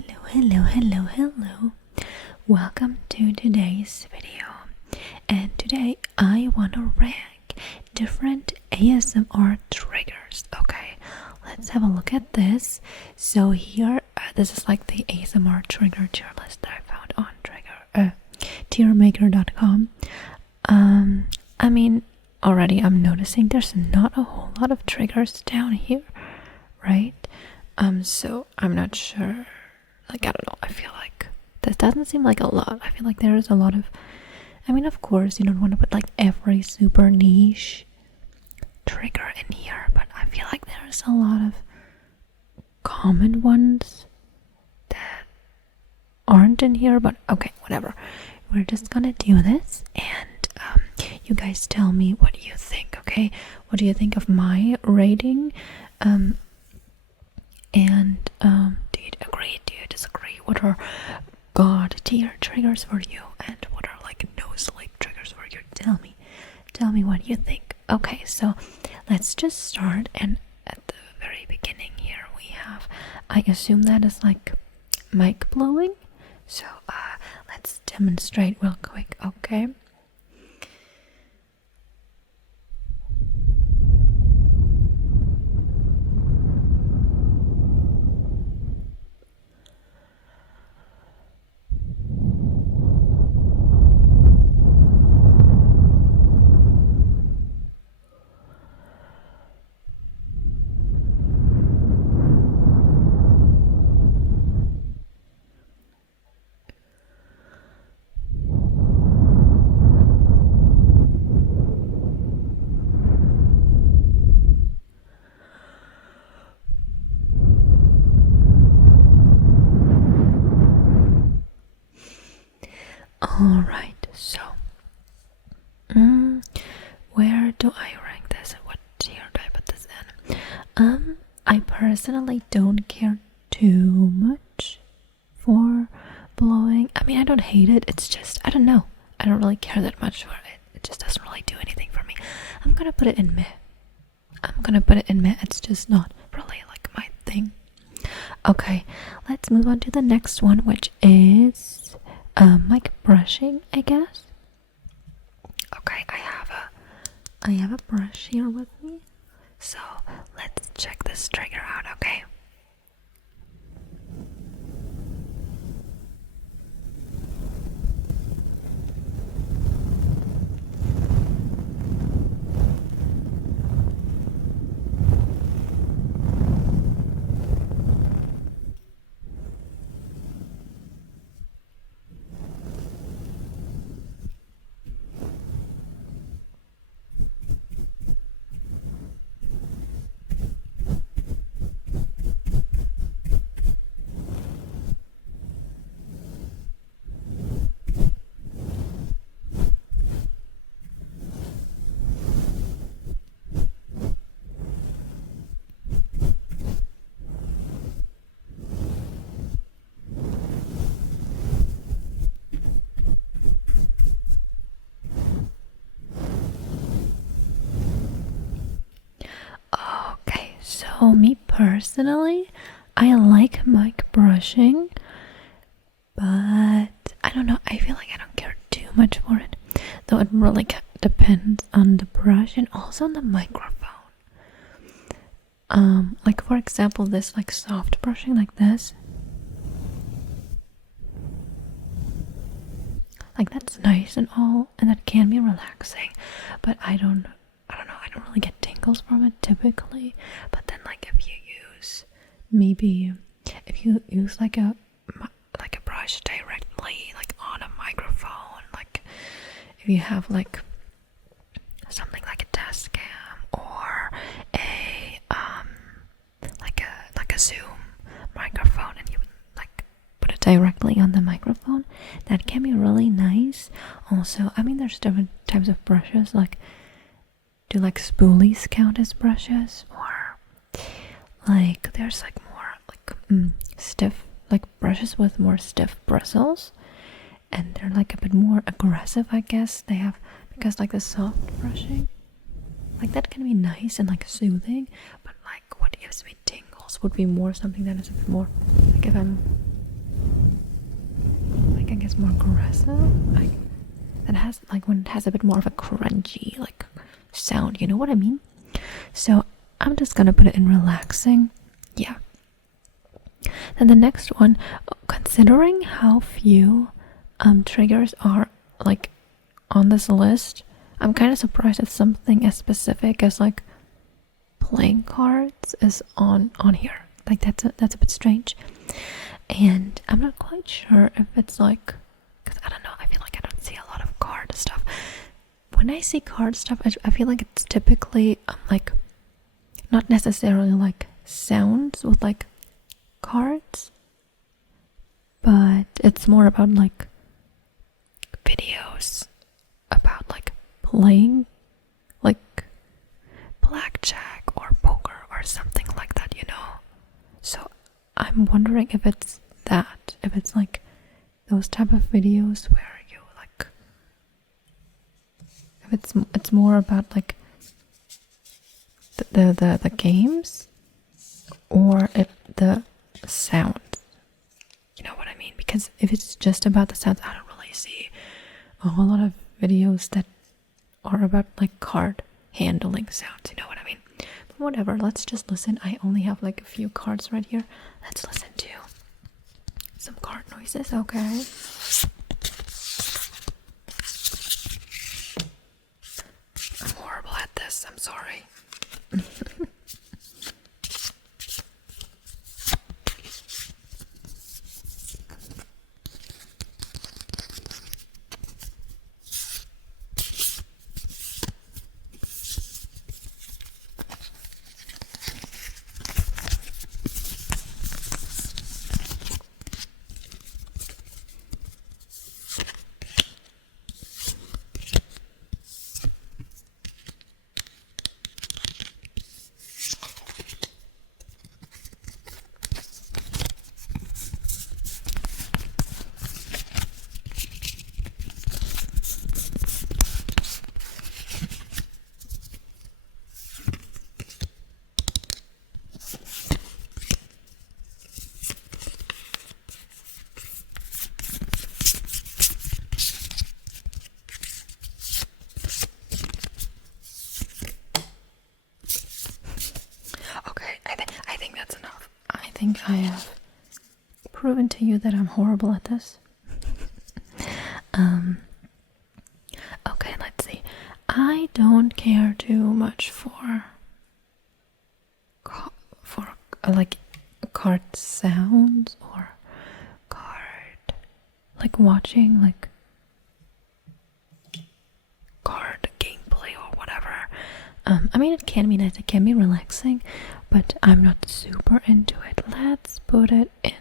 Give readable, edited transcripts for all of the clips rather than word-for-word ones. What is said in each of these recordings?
hello. Welcome to today's video. And today I want to rank different ASMR triggers. Okay, let's have a look at this. So here, this is like the ASMR trigger tier list that I found on tiermaker.com. I mean, already I'm noticing there's not a whole lot of triggers down here, right? So I'm not sure. Like, I don't know, I feel like this doesn't seem like a lot. I feel like there is a lot of, I mean, of course you don't want to put like every super niche trigger in here, but I feel like there's a lot of common ones that aren't in here, but okay, whatever. We're just gonna do this, and you guys tell me what you think, okay? What do you think of my rating? Do you agree? Do you disagree? What are God tier triggers for you, and what are like no sleep triggers for you? Tell me what you think. Okay, so let's just start, and at the very beginning here we have, I assume that is like mic blowing. So let's demonstrate real quick, okay? Alright, so where do I rank this? What tier do I put this in? I personally don't care too much for blowing. I mean, I don't hate it, it's just, I don't know, I don't really care that much for it. It just doesn't really do anything for me. I'm gonna put it in meh. It's just not really like my thing. Okay, let's move on to the next one, which is mic brushing, I guess. Okay, I have a brush here with me, so let's check this trigger out, okay? So me personally, I like mic brushing, but I don't know, I feel like I don't care too much for it, though it really depends on the brush and also on the microphone. Like for example, this like soft brushing like this, like that's nice and all, and that can be relaxing, but I don't know, I don't really get tingles from it typically. But then like if you use like a brush directly like on a microphone, like if you have like something like a test cam or a like a Zoom microphone, and you like put it directly on the microphone, that can be really nice. Also, I mean, there's different types of brushes. Like, do like spoolies count as brushes, or like there's like more like stiff, like brushes with more stiff bristles, and they're like a bit more aggressive, I guess. They have, because like the soft brushing, like that can be nice and like soothing, but like what gives me tingles would be more something that is a bit more like if I'm is more aggressive, like that has like when it has a bit more of a crunchy like sound, you know what I mean? So I'm just gonna put it in relaxing. Yeah. Then the next one, considering how few triggers are like on this list, I'm kind of surprised that something as specific as like playing cards is on here. Like that's a bit strange. And I'm not quite sure if it's like, because I don't know, I feel like I don't see a lot of card stuff. When I see card stuff, I feel like it's typically like not necessarily like sounds with like cards, but it's more about like videos about like playing like blackjack or poker or something like that, you know? So I'm wondering if it's that, if it's like those type of videos where you like, if it's more about like the games, or if the sounds, you know what I mean? Because if it's just about the sounds, I don't really see a whole lot of videos that are about like card handling sounds, you know what I mean? But whatever, let's just listen. I only have like a few cards right here. Let's listen to some card noises, okay? I'm horrible at this, I'm sorry. I think I have proven to you that I'm horrible at this. Okay, let's see. I don't care too much for like card sounds or card like watching like card gameplay or whatever. I mean, it can be nice, it can be relaxing, but I'm not super into it. Let's put it in,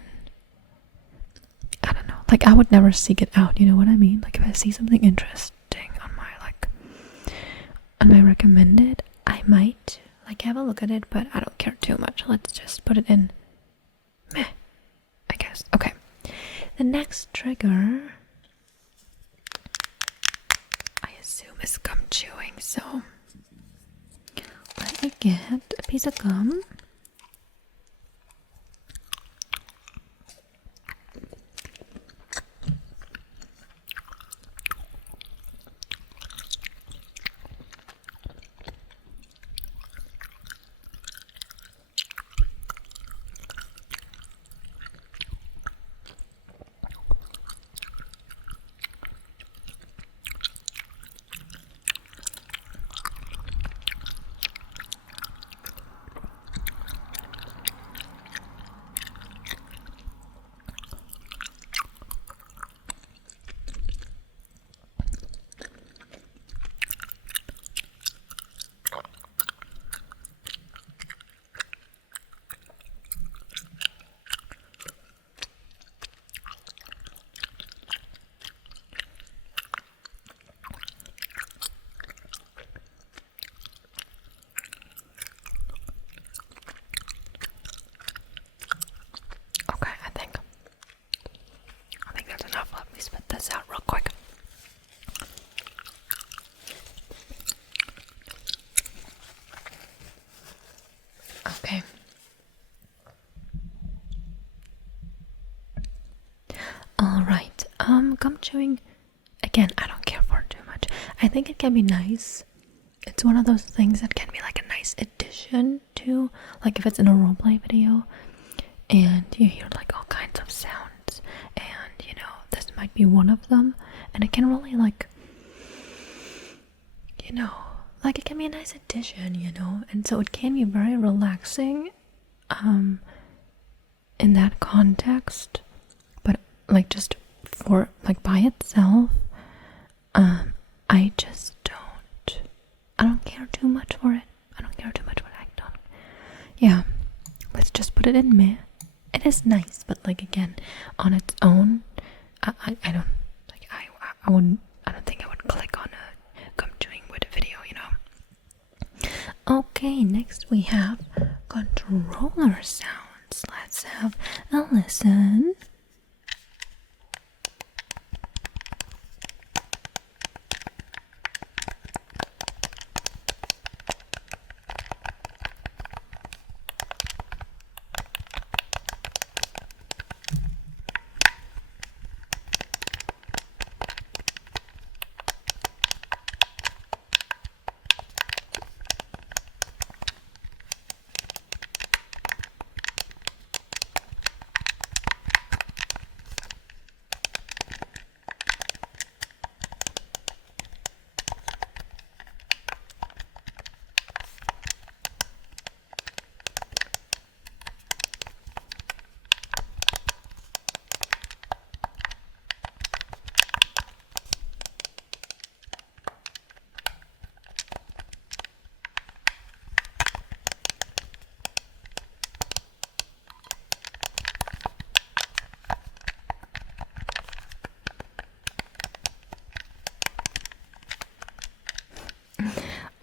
I don't know, like I would never seek it out, you know what I mean? Like if I see something interesting on my recommended, I might like have a look at it, but I don't care too much. Let's just put it in meh, I guess. Okay, the next trigger I assume is gum chewing, so let me get a piece of gum. Gum chewing, again, I don't care for it too much. I think it can be nice. It's one of those things that can be like a nice addition to, like if it's in a roleplay video and you hear like all kinds of sounds, and you know, this might be one of them, and it can really like, you know, like it can be a nice addition, you know, and so it can be very relaxing in that context. But like just for like by itself, I don't care too much for it. I don't care too much for it. I don't. Yeah, let's just put it in meh. It is nice, but like again, on its own, I don't like I wouldn't. I don't think I would click on a gum chewing wood video, you know. Okay, next we have controller sounds. Let's have a listen.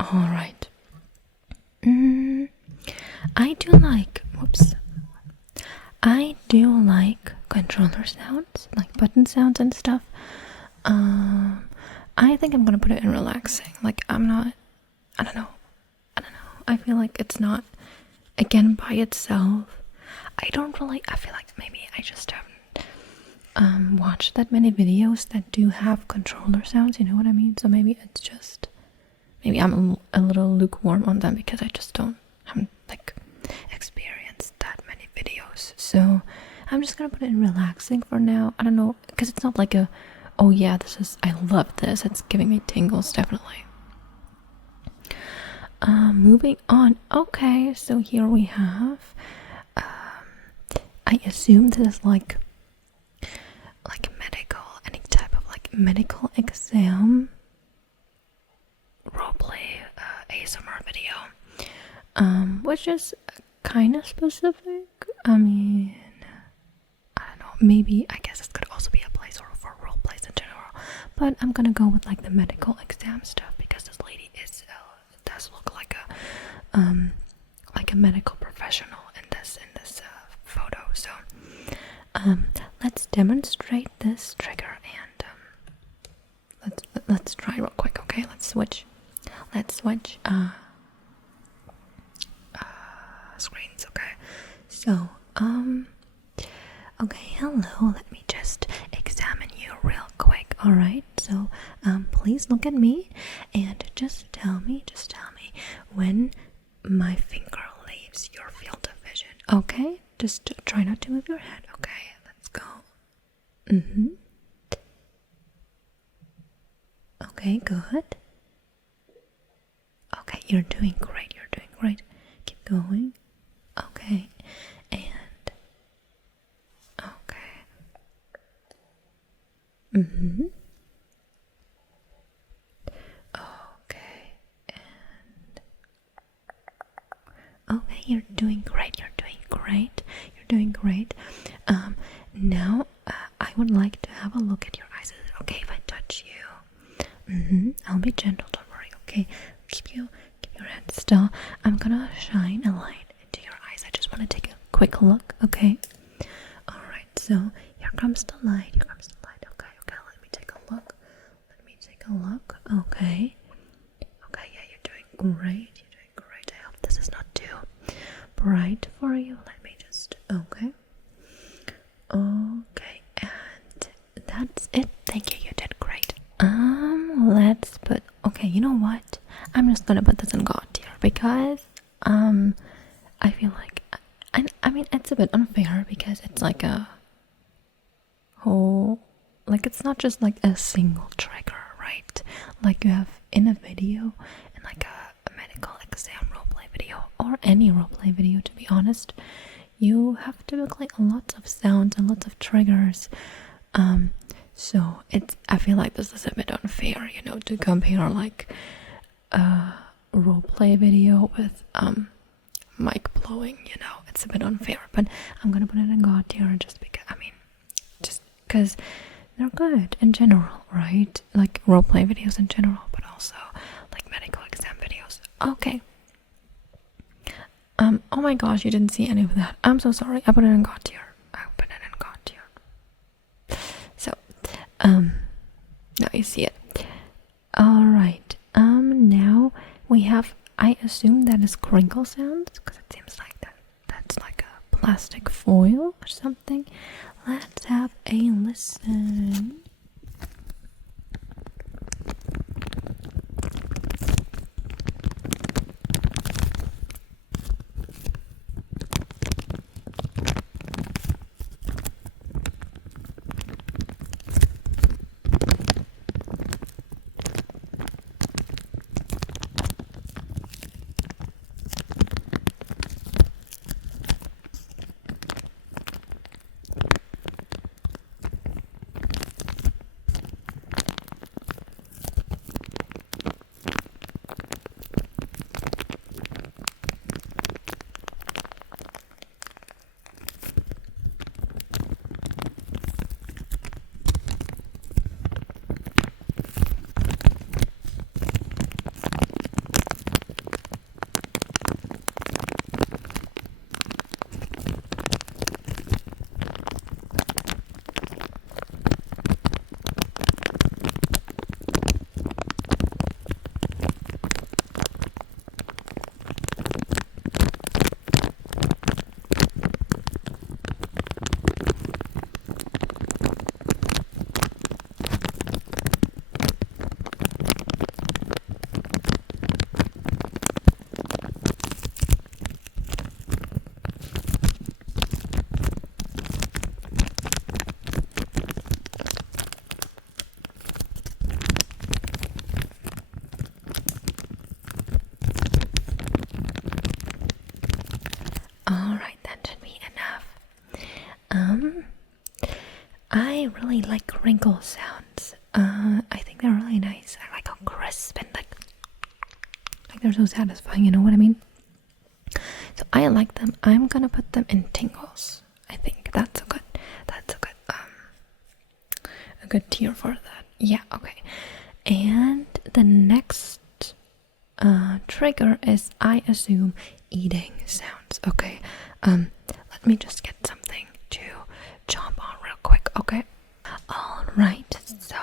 Alright. I do like, whoops. I do like controller sounds, like button sounds and stuff. I think I'm gonna put it in relaxing. Like, I don't know. I feel like it's not, again, by itself. I feel like maybe I just haven't watched that many videos that do have controller sounds, you know what I mean? So maybe it's just, maybe I'm a little lukewarm on them because I just haven't like experienced that many videos. So I'm just gonna put it in relaxing for now. I don't know, because it's not like a, oh yeah, I love this. It's giving me tingles, definitely. Moving on. Okay, so here we have, I assume this is like medical, any type of like medical exam roleplay ASMR video, which is kind of specific. I mean, I don't know, maybe, I guess this could also be a place for roleplays in general, but I'm gonna go with like the medical exam stuff because this lady does look like a medical professional in this photo. So let's demonstrate this trigger, and let's try real quick. Okay, let's switch screens. Okay, so okay, hello, let me just examine you real quick. All right, so please look at me and just tell me when my finger leaves your field of vision. Okay, just try not to move your head. Okay, let's go. Okay, good. Okay, you're doing great. Keep going. Okay, and okay. Okay, and okay, you're doing great. Now I would like to have a look at your eyes. Is it okay if I touch you? I'll be gentle, don't worry, okay? Keep your head still. I'm gonna shine a light into your eyes. I just want to take a quick look, okay? Alright, so here comes the light. Okay, let me take a look. Okay. Okay, yeah, you're doing great. I hope this is not too bright for you. Let me just, okay, and that's it. Thank you. You did great. Let's put. Okay, you know what? I'm just gonna put this in God tier because I feel like I mean it's a bit unfair because it's like a whole, like it's not just like a single trigger, right? Like you have in a video and like a medical exam roleplay video or any roleplay video, to be honest, you have typically lots of sounds and lots of triggers. So it's, I feel like this is a bit unfair, you know, to compare like a roleplay video with mic blowing, you know. It's a bit unfair, but I'm gonna put it in God tier just because, I mean, just because they're good in general, right? Like roleplay videos in general, but also like medical exam videos. Okay. Oh my gosh, you didn't see any of that. I'm so sorry. I put it in God tier. So, now you see it. Alright, now we have, I assume that is crinkle sounds, because it seems like that's like a plastic foil or something. Let's have a listen. I really like crinkle sounds. I think they're really nice. I like how crisp and like they're so satisfying, you know what I mean? So I like them. I'm gonna put them in tingles. I think that's a good tier for that. Yeah, okay. And the next trigger is, I assume, eating sounds. Okay. Let me just get something to chomp on real quick, okay? Alright, so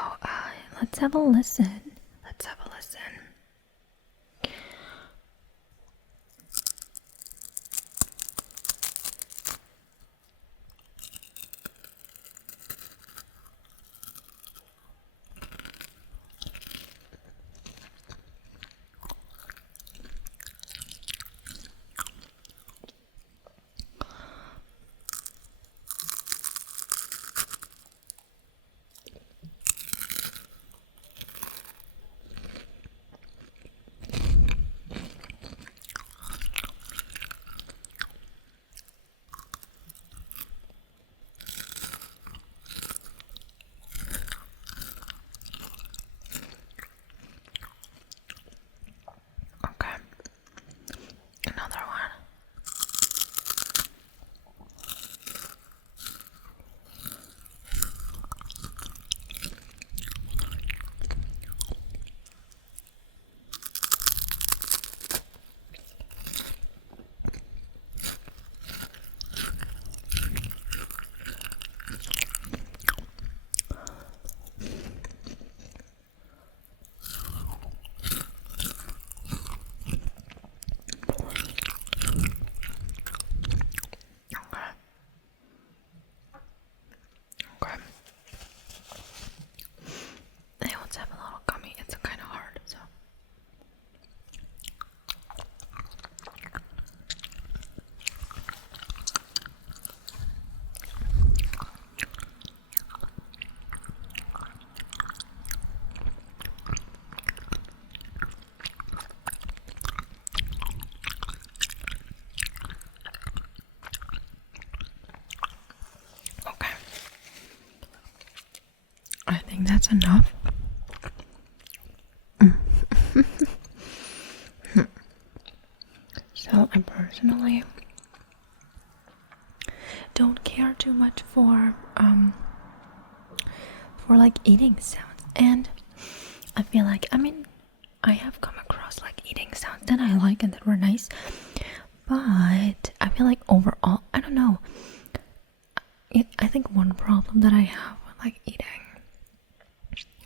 let's have a listen. think that's enough. So I personally don't care too much for like eating sounds, and I feel like, I mean, I have come across like eating sounds that I like and that were nice, but I feel like overall, I don't know. I think one problem that I have with like eating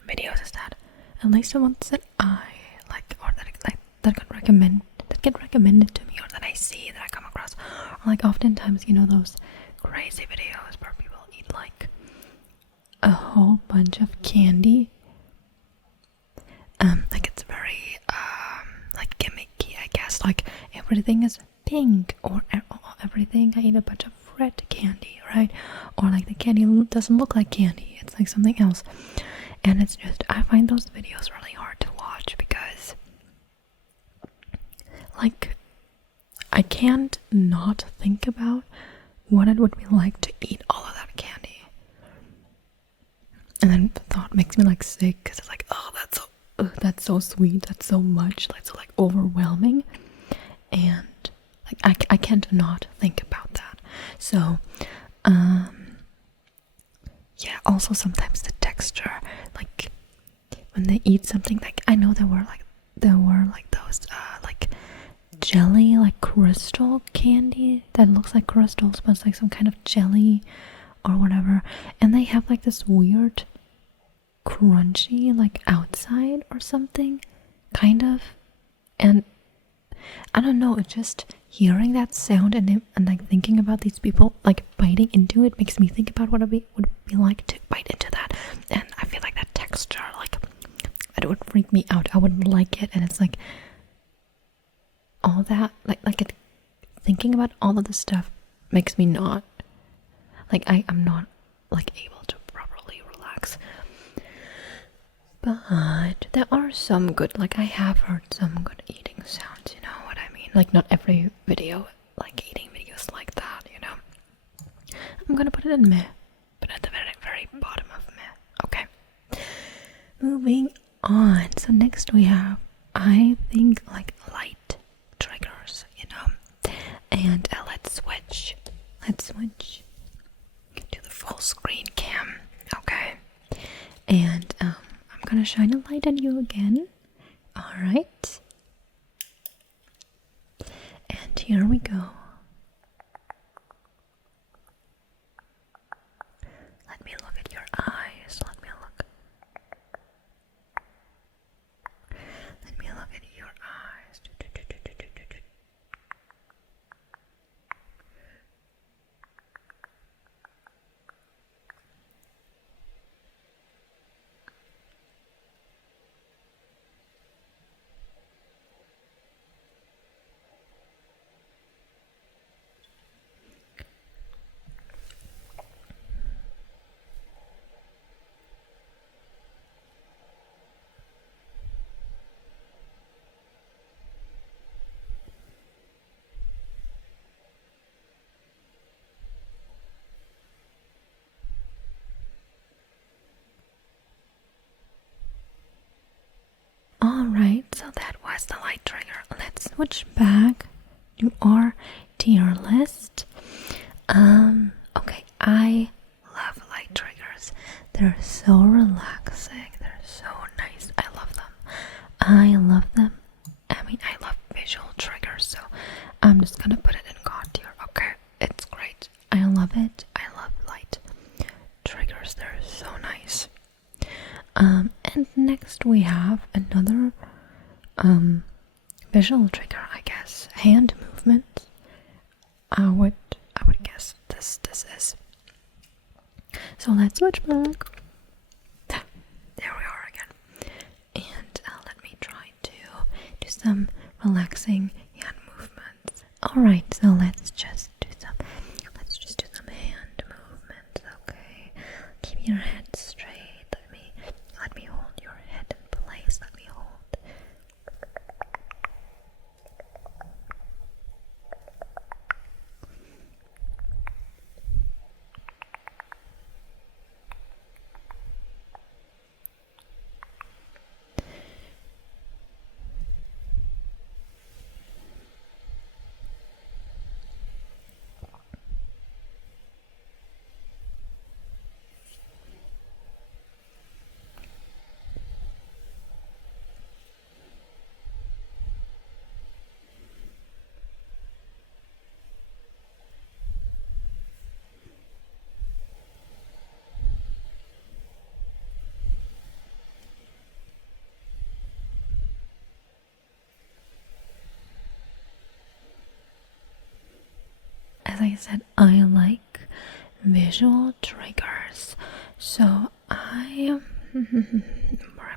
videos is that at least the ones that I like, or that get recommended to me, or that I see, that I come across, or like oftentimes, you know, those crazy videos where people eat like a whole bunch of candy. Like it's very like gimmicky, I guess. Like everything is pink, or everything. I eat a bunch of red candy, right? Or like the candy doesn't look like candy; it's like something else. And it's just, I find those videos really hard to watch because, like, I can't not think about what it would be like to eat all of that candy. And then the thought makes me like sick because it's like, oh, that's so sweet, that's so much, like so like overwhelming, and like I can't not think about that. So yeah, also sometimes the texture, like when they eat something, like I know there were like those like jelly, like crystal candy that looks like crystals but it's like some kind of jelly or whatever, and they have like this weird crunchy like outside or something, kind of. And I don't know, it's just hearing that sound and like thinking about these people like biting into it makes me think about what it would be like to bite into that. And I feel like that texture, like, it would freak me out. I wouldn't like it. And it's like all that, thinking about all of this stuff makes me not, like, I'm not like able to properly relax. But there are some good, like I have heard some good eating sounds, you know what I mean? Like not every video, like eating videos like that, you know. I'm gonna put it in meh, but at the very, very bottom of meh. Okay. Moving on. So next we have, I think, like light triggers, you know. And let's switch. Let's switch to the full screen cam. Okay. And I'm gonna shine a light on you again. Alright. And here we go. Let me look at your eyes. Let me look at your eyes. Alright, so that was the light trigger. Let's switch back to our tier list. Okay, I love light triggers. They're so relaxing. They're so nice. I love them. I mean, I love visual triggers, so I'm just gonna put it in God tier. Okay, it's great. I love it. I love light triggers. They're so nice. And next we have another visual trigger, I guess. Hand movement. I would guess this is. So let's switch back. There we are again. And let me try to do some relaxing hand movements. Alright, so let's just do some hand movements, okay? Keep your head straight. Let me hold your head in place. Let me hold. as I said, I like visual triggers. So where am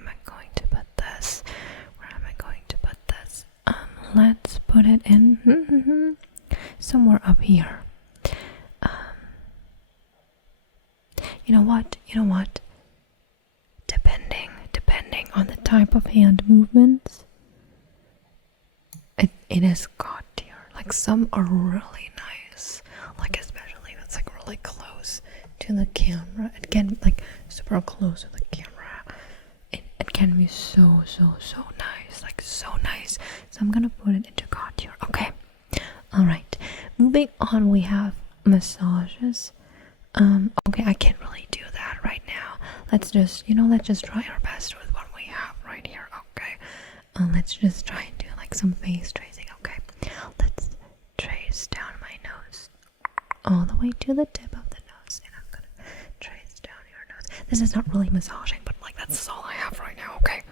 I going to put this? Where am I going to put this? Let's put it in somewhere up here. You know what? Depending on the type of hand movements, it is god tier. Like some are really nice, like especially if it's like really close to the camera. It can like super close to the camera. It can be so nice, like so nice. So I'm gonna put it into god tier. Okay. All right. Moving on, we have massages. Okay, I can't really do that right now. Let's just try our best with what we have right here. Okay. Let's just try and do like some face tracing. Okay. Let's trace down my nose all the way to the tip of the nose, and I'm gonna trace down your nose. This is not really massaging, but like that's all I have right now. Okay.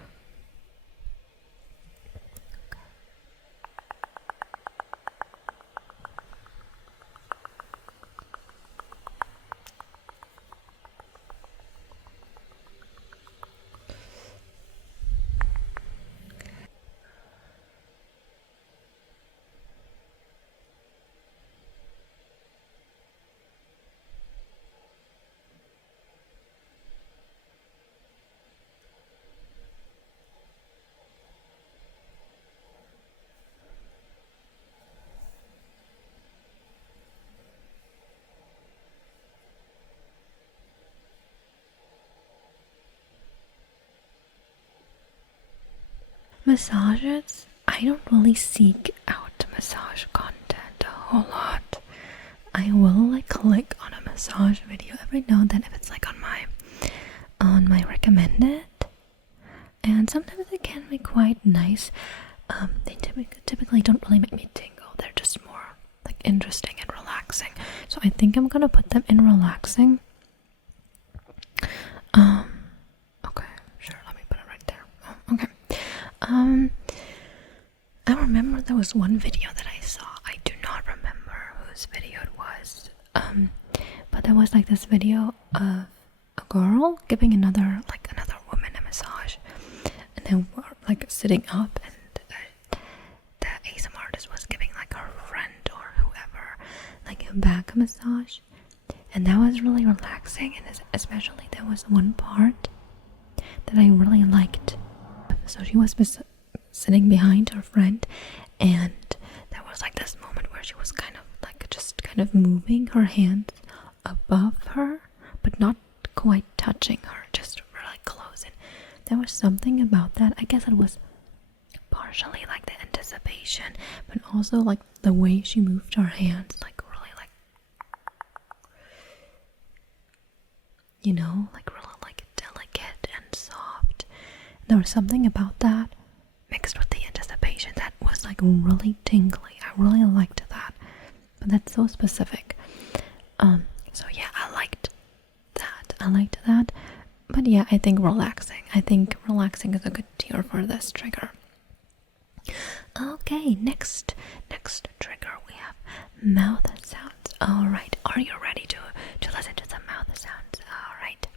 Massages, I don't really seek out massage content a whole lot. I will like click on a massage video every now and then if it's like on my recommended, and sometimes it can be quite nice. They typically don't really make me tingle. They're just more like interesting and relaxing. So I think I'm gonna put them in relaxing. Okay, sure. Let me put it right there. Okay. I remember there was one video that I saw. I do not remember whose video it was. But there was like this video of a girl giving another woman a massage, and they were like sitting up, and the ASMR artist was giving like her friend or whoever like a back massage, and that was really relaxing. And especially there was one part that I really liked. So she was sitting behind her friend, and there was like this moment where she was kind of moving her hands above her, but not quite touching her, just really close. And there was something about that. I guess it was partially like the anticipation, but also like the way she moved her hands, like really like, like really like delicate and soft. There was something about that mixed with the anticipation that was like really tingly. I really liked that, but that's so specific. So yeah, I liked that. But yeah, I think relaxing is a good tier for this trigger. Okay, next trigger, we have mouth sounds. All right, are you ready to listen to some mouth sounds? All right.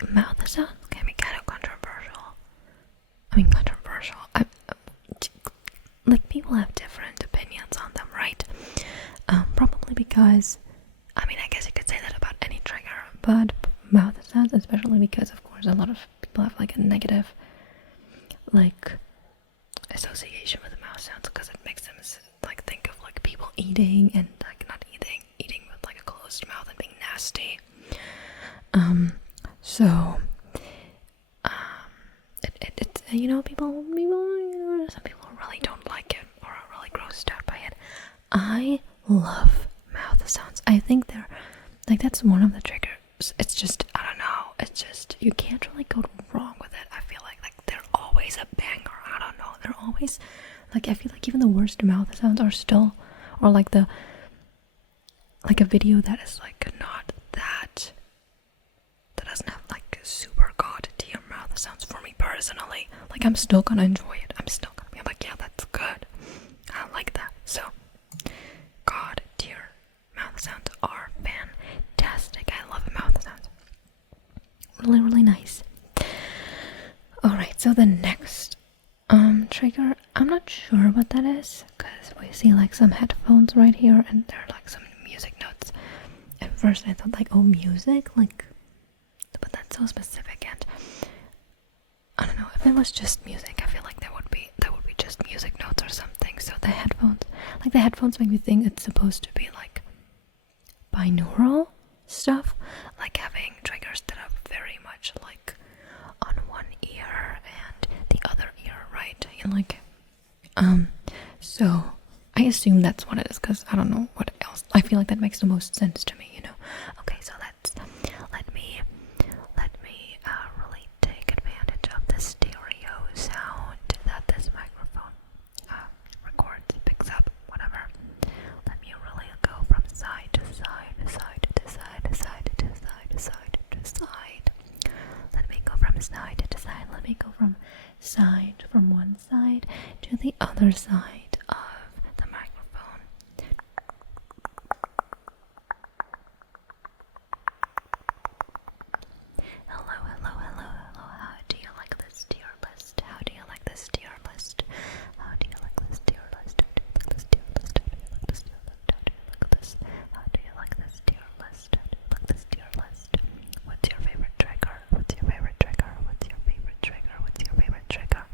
like mouth sounds can be kind of controversial. I mean, controversial. Like people have different opinions on them, right? Probably because, I mean, I guess you could say that about any trigger, but mouth sounds, especially because, of course, a lot of people have like a negative, like, association with the mouth sounds because it makes them like think of like people eating and like not eating with like a closed mouth and being nasty. So it's people some people really don't like it or are really grossed out by it. I love mouth sounds. I think they're like, that's one of the triggers. It's just, I don't know, it's just, you can't really go wrong with it. I feel like they're always a banger. I don't know, they're always like, I feel like even the worst mouth sounds are still, or like a video that is like not that doesn't have like super god tier mouth sounds for me personally. Like, I'm still gonna enjoy it. I'm still gonna be like, yeah, that's good. I like that. So god tier mouth sounds are fantastic. I love mouth sounds. Really, really nice. Alright, so the next trigger, I'm not sure what that is, because we see like some headphones right here and there are like some music notes. At first I thought like, oh, music, like, but that's so specific, and I don't know, if it was just music, I feel like that would be just music notes or something. So the headphones make me think it's supposed to be like binaural stuff, like having triggers that are very much like on one ear and the other ear, right? And like, so I assume that's what it is, because I don't know what else. I feel like that makes the most sense to me, Okay, so let me really take advantage of the stereo sound that this microphone records, picks up, whatever. Let me really go from side to side, side to side, side to side, side to side. Let me go from side to side. Let me go from one side to the other side of the microphone. Hello. How do you like this tier list? How do you like this tier list? How do you like this tier list? How do you like this tier list? How do you like this tier list? How do you like this tier list? How do you like this tier list? What's your favorite trigger? What's your favorite trigger? What's your favorite trigger? What's your favorite trigger?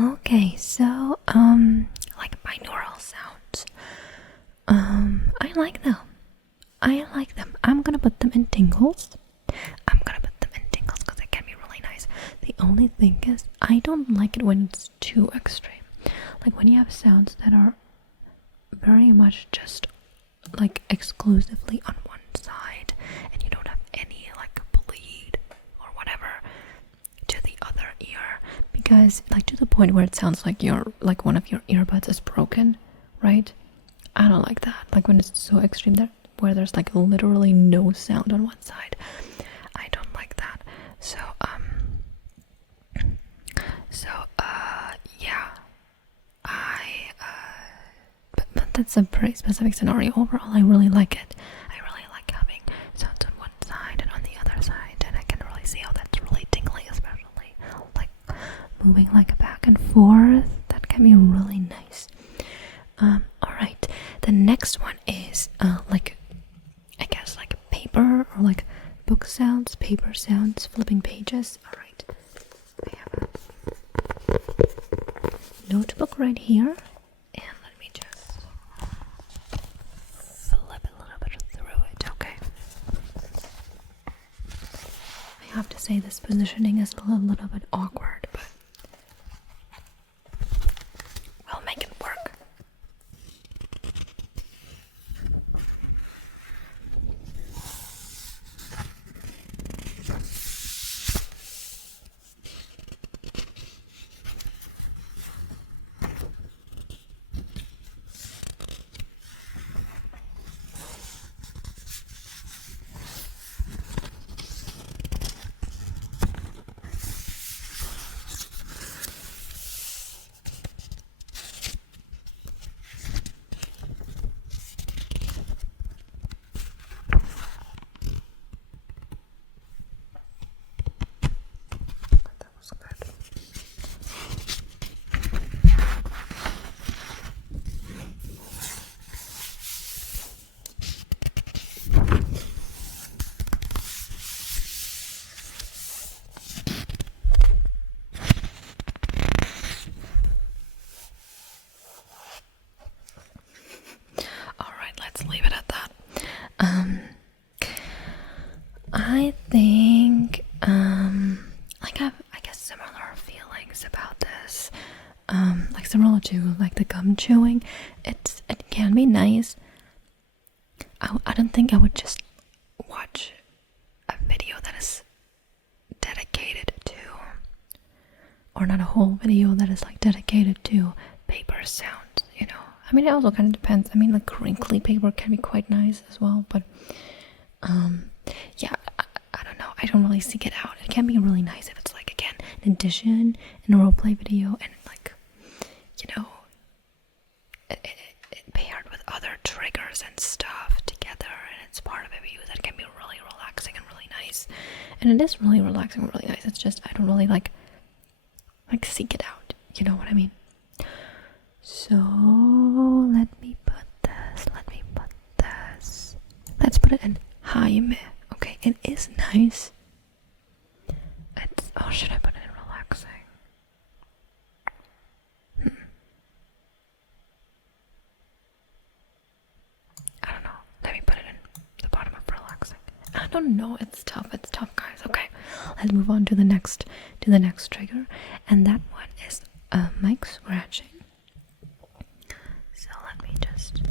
Okay, so like binaural sounds. I like them. I'm gonna put them in tingles. Because it can be really nice. The only thing is, I don't like it when it's too extreme. Like when you have sounds that are very much just like exclusively on one side and you don't have any like bleed or whatever to the other ear, because like to the point where it sounds like one of your earbuds is broken, right? I don't like that. Like when it's so extreme where there's like literally no sound on one side. I don't like that. So yeah. But that's a pretty specific scenario. Overall, I really like it. I really like having sounds on one side and on the other side, and I can really see how that's really tingly, especially like moving like back and forth. That can be really nice. Alright, the next one is like, I guess like paper or like book sounds, paper sounds, flipping pages. Alright, I have a notebook right here, and let me just flip a little bit through it, okay? I have to say this positioning is a little bit awkward, but we'll make it work. don't think I would just watch a video that is dedicated to, or not a whole video that is like dedicated to paper sounds, you know. I mean, it also kind of depends. I mean, like crinkly paper can be quite nice as well, but yeah, I don't know. I don't really seek it out. It can be really nice if it's like, again, an addition in a roleplay video, and like, you know, it paired with other triggers and stuff together, and it's part of a video that can be really relaxing and really nice. And it is really relaxing and really nice. It's just I don't really like seek it out. You know what I mean? So let me put this. Let's put it in Jaime. Okay, it is nice. It's, oh, should I put it in relaxing? I don't know. Let me put it in the bottom of relaxing. I don't know. It's tough, guys. Okay, let's move on to the next trigger, and that one is mic scratching. So let me just.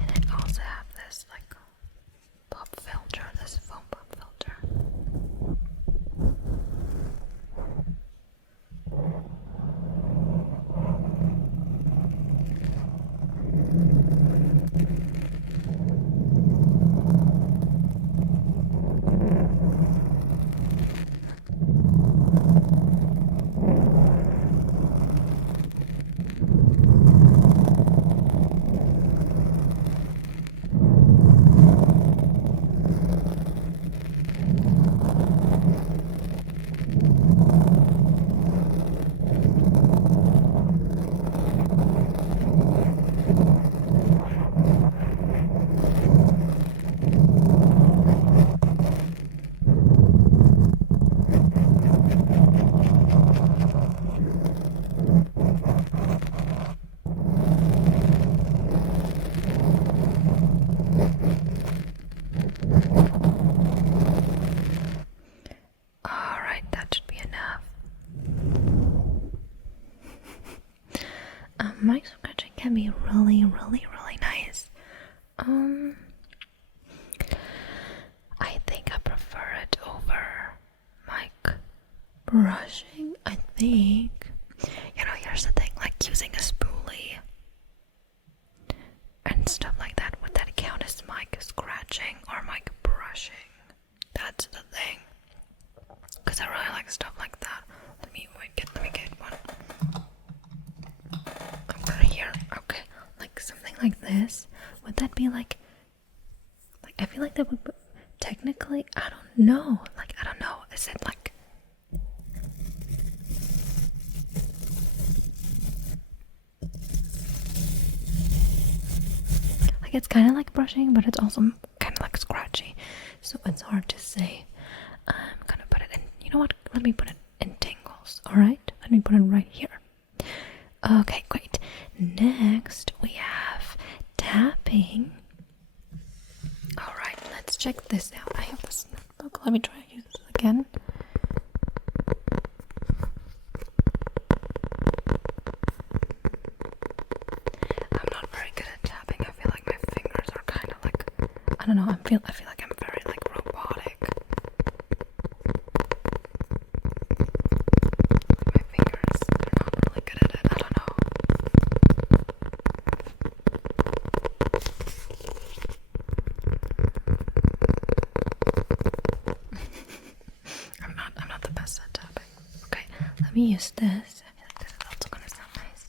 And I also have this like pop filter, this foam pop filter. Alright, that should be enough. Mic scratching can be really, really, really nice. I think I prefer it over mic brushing. I think, you know, here's the thing, like using a spoolie and stuff like that. Would that count as mic scratching or mic brushing? That's the thing. Because I really like stuff like that. Let me get one. Over here. Okay. Like something like this. Would that be like I feel like that would technically, I don't know. Like, I don't know. Is it like it's kind of like brushing, but it's also kind of like scratchy. So it's hard to say. I'm gonna put it in, you know what? Let me put it in tingles, alright? Let me put it right here. Okay, great. Next, we have tapping. Alright, let's check this out. I have this notebook. Let me try to use this again. I'm not very good at tapping. I feel like my fingers are kind of like, I don't know, I feel like I'm very like robotic. Like my fingers, they're not really good at it. I don't know. I'm not the best at tapping. Okay, let me use this. I feel like this is also gonna sound nice.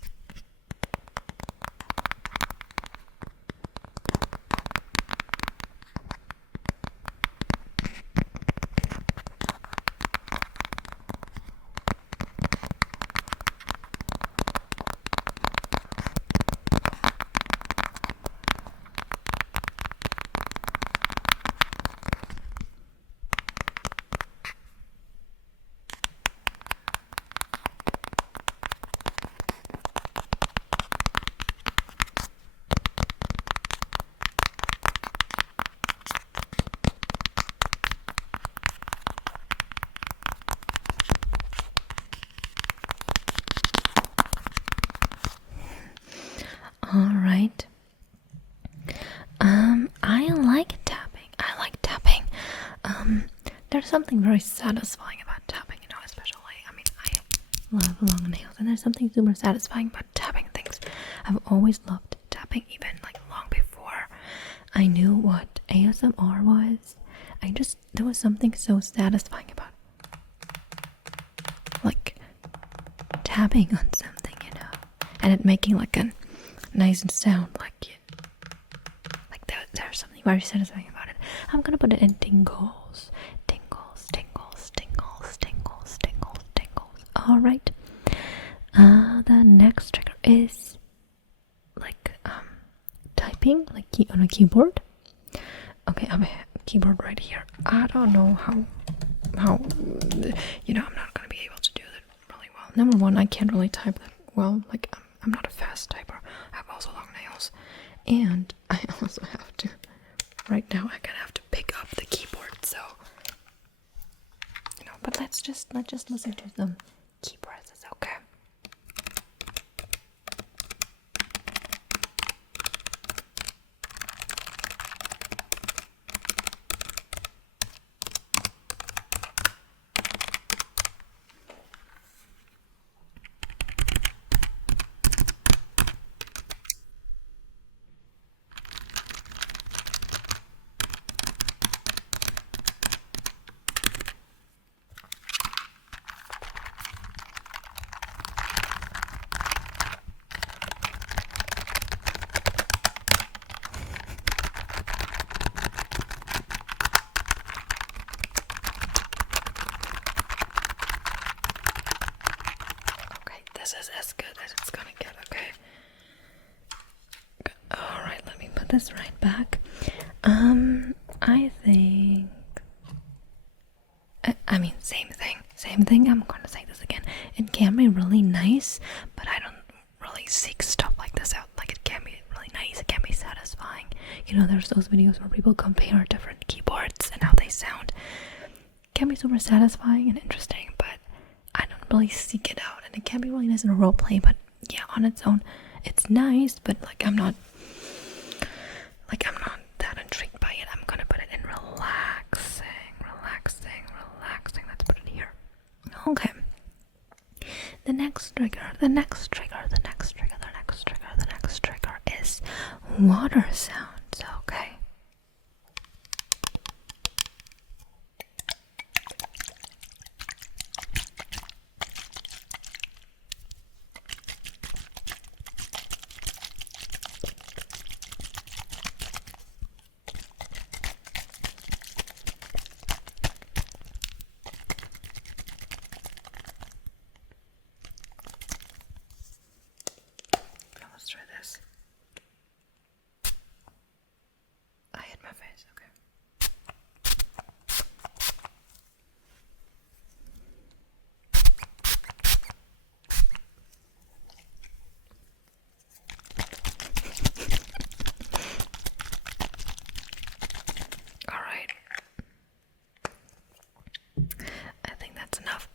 there's something very satisfying about tapping, especially, I love long nails, and there's something super satisfying about tapping things. I've always loved tapping, even like long before I knew what ASMR was. There was something so satisfying about like tapping on something, and it making like a nice sound, there's something very satisfying about it. I'm gonna put it in tingles, tingles, tingles, tingles, tingles, tingles, tingles. All right. The next trigger is like typing, like on a keyboard. Okay, I have a keyboard right here. I don't know how I'm not gonna be able to do that really well. Number one, I can't really type that well. Like I'm not a fast typer. I have also long nails, and I also have to. Right now, I kind of have to pick up the keyboard, so But let's just listen to some key presses, okay? This is as good as it's gonna get, okay? Alright, let me put this right back. I think... Same thing. I'm gonna say this again. It can be really nice, but I don't really seek stuff like this out. Like, it can be really nice, it can be satisfying. There's those videos where people compare different keyboards and how they sound. It can be super satisfying and interesting, but I don't really seek it out, and it can be really nice in a role play, but yeah, on its own, it's nice, but I'm not that intrigued by it. I'm gonna put it in relaxing. Let's put it here. Okay. The next trigger is water sounds, okay? Let's try this. I hit my face, okay. Alright. I think that's enough.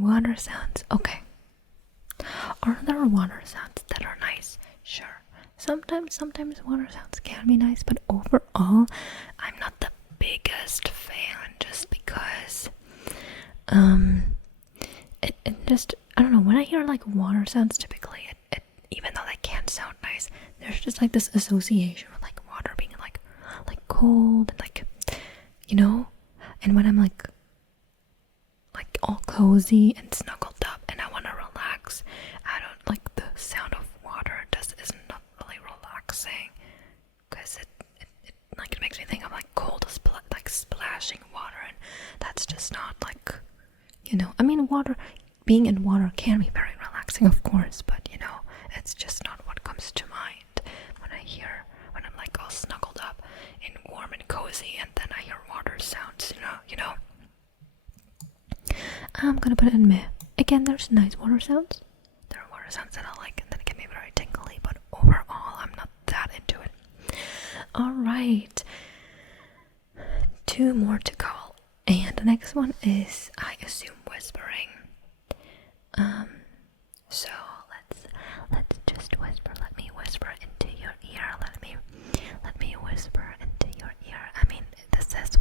Water sounds. Okay. Are there water sounds that are nice? Sure. Sometimes water sounds can be nice, but overall, I'm not the biggest fan, just because it just, I don't know, when I hear like water sounds, typically it even though they can sound nice, there's just like this association with like water being like cold and like, and when I'm like all cozy and snuggled up and I want to relax, I don't like the sound of water. Is not really relaxing, because it makes me think of like cold splashing water, and that's just not like, water, being in water can be very relaxing, of course, but it's just not what comes to mind when I'm like all snuggled up and warm and cozy, and then I hear water sounds, I'm gonna put it in meh. Again, there's nice water sounds. There are water sounds that I like and that can be very tingly, but overall, I'm not that into it. Alright. 2 more to go. And the next one is, I assume, whispering. So let's just whisper. Let me whisper into your ear. Let me whisper into your ear. I mean, this says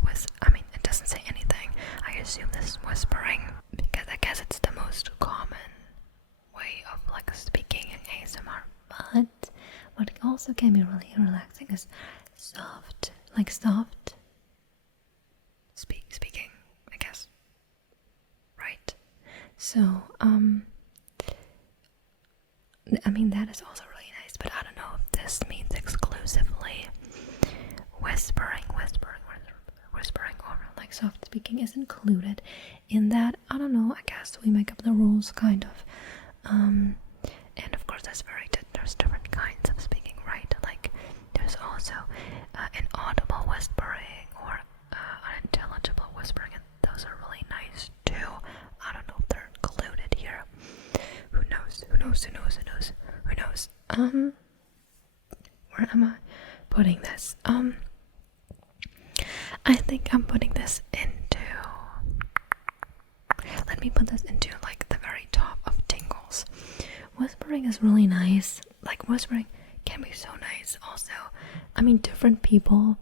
can be really relaxing is soft, like soft speaking, I guess. Right? So, I mean, that is also really nice, but I don't know if this means exclusively whispering, or like soft speaking is included in that. I don't know, I guess we make up the rules, kind of. And of course, there's different kinds of speaking, right? Like, there's also inaudible whispering or unintelligible whispering, and those are really nice too. I don't know if they're included here. Who knows? Where am I putting this? I think I'm putting this into, let me put this into like the very top of tingles. Whispering is really nice. Like, whispering can be so nice also. I mean, different people,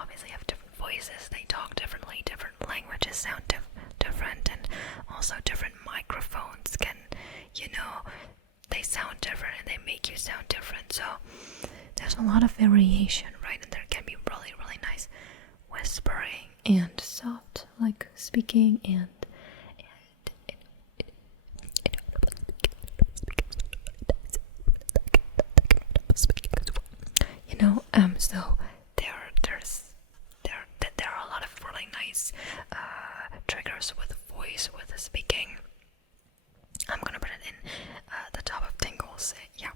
obviously have different voices. They talk differently. Different languages sound different. And also different microphones can, they sound different and they make you sound different. So there's a lot of variation, right? And there can be really, really nice whispering and soft, like, speaking and so there are a lot of really nice triggers with voice, with speaking. I'm gonna put it in the top of tingles. Yeah,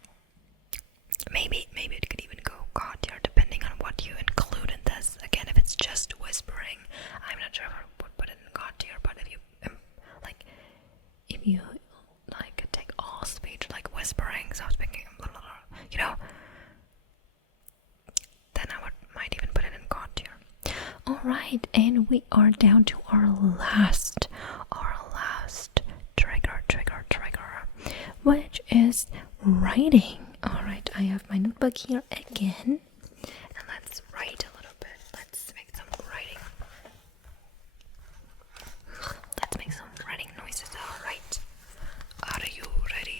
maybe it could even go God tier depending on what you include in this. Again, if it's just whispering, I'm not sure if I would put it in God tier. But if you take all speech, like whispering, soft speaking, then I might even put it in God tier. Alright, and we are down to our last trigger, which is writing. Alright, I have my notebook here again, and let's write a little bit. Let's make some writing. Let's make some writing noises. Alright, are you ready?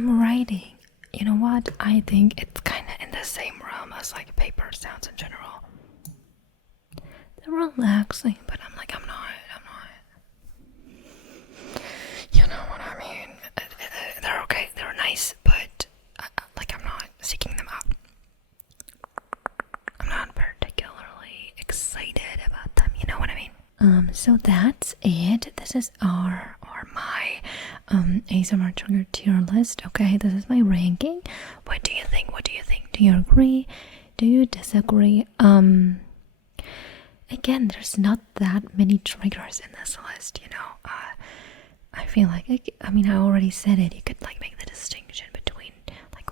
Writing. You know what? I think it's kind of in the same realm as like paper sounds in general. They're relaxing, but I'm not. You know what I mean? They're okay. They're nice, but I'm not seeking them out. I'm not particularly excited about them. You know what I mean? So that's it. This is my ASMR trigger tier list. Okay, this is my ranking. What do you think? Do you agree? Do you disagree? Again, there's not that many triggers in this list, I feel like, I already said it. You could make the distinction between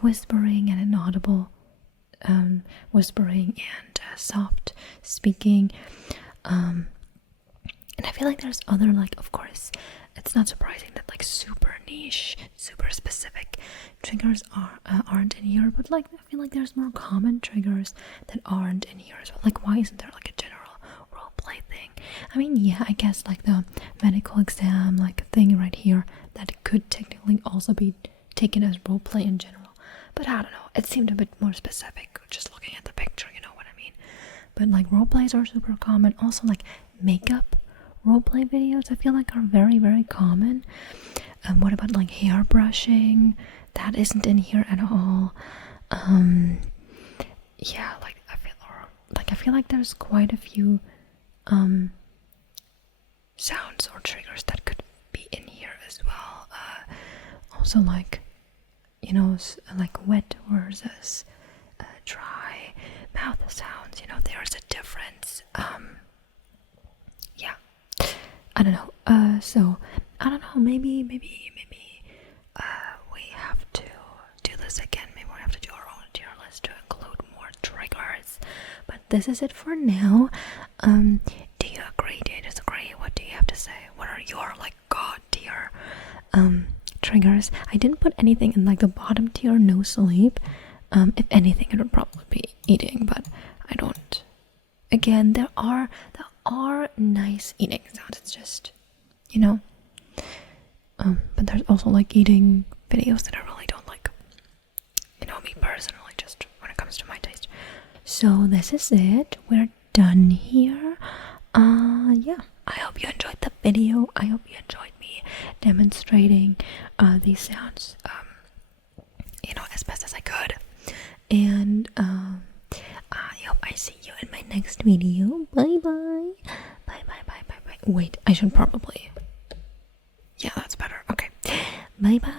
whispering and inaudible whispering and soft speaking. And I feel like there's other, of course, it's not surprising that super niche, super specific triggers aren't in here, but I feel like there's more common triggers that aren't in here as well. Why isn't there a general roleplay thing? Yeah, I guess the medical exam thing right here, that could technically also be taken as roleplay in general, but I don't know, it seemed a bit more specific just looking at the picture, you know what I mean? But roleplays are super common. Also makeup roleplay videos, I feel like are very, very common. What about like hair brushing? That isn't in here at all. Yeah, like I feel like there's quite a few sounds or triggers that could be in here as well. Also, like, you know, like wet versus dry mouth sounds. You know, there's a difference. Yeah, I don't know. So I don't know. Maybe we have to do this again. Maybe we have to do our own tier list to include more triggers. But this is it for now. Do you agree? Do you disagree? What do you have to say? What are your like god tier triggers? I didn't put anything in like the bottom tier, no sleep. If anything, it would probably be eating, but I don't. Again, there are nice eating sounds. It's just, you know. But there's also like eating videos that I really don't like. You know, me personally, just when it comes to my taste. So this is it. We're done here. Yeah. I hope you enjoyed the video. I hope you enjoyed me demonstrating these sounds, you know, as best as I could. And I hope I see you in my next video. Bye bye. Bye bye bye bye bye. Wait, I should probably. Yeah, that's better. Okay. Bye bye.